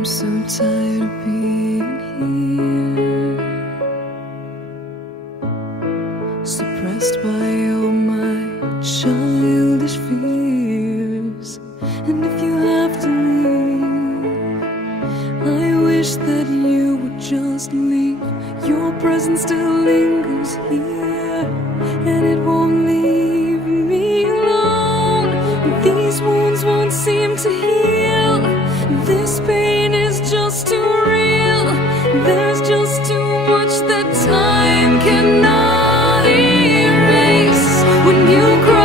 I'm so tired of being here, suppressed by all my childish fears. And if you have to leave, I wish that you would just leave. Your presence still lingers here, and it won't leave me alone. These wounds won't seem to heal. This pain is just too real. There's just too much that time cannot erase. When you cry